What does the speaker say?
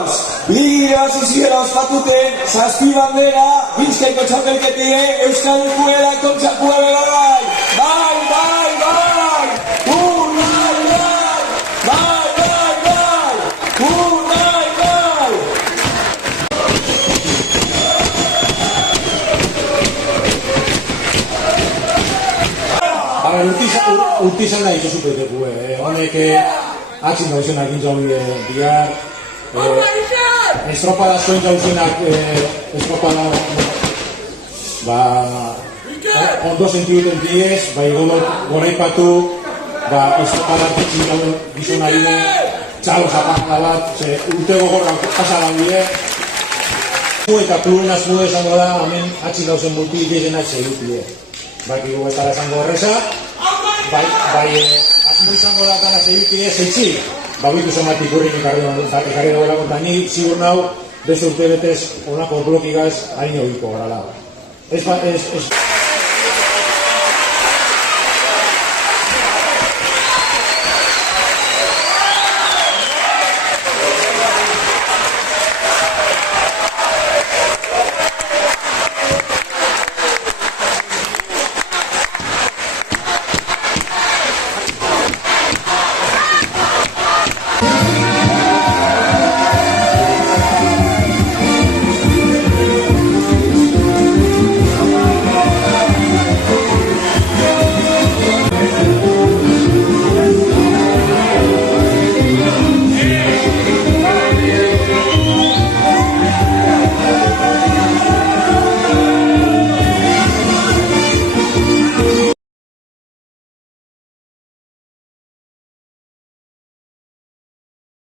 gauz, ligira ziziola ospatuten, zazpi bandera, Bizkaiko txapelketie, Euskal Herkuela kontzakua bera bai! Bai, bai, bai! Bai, bai! Bai, bai, bai! Bai, bai! Urtizan da ikusu peteku, honek atzin dauzenak intzau bihar, estropada zuen dauzenak estropada ondo sentibuten diez, goraipatu estropada artitzin gauen gizonarine txalo zapakla bat, urte gogorra pasara bide eta plurunaz mude esango da, hemen atzin dauzen multi dizenak segutide. Bakigu ez dara esango horreza, asmo izango da gana segitide zeitzi, babitu zematik urrik ekarri dagoelako, eta ni zigur nau beste urte betez honako blokigaz hain egiko garala.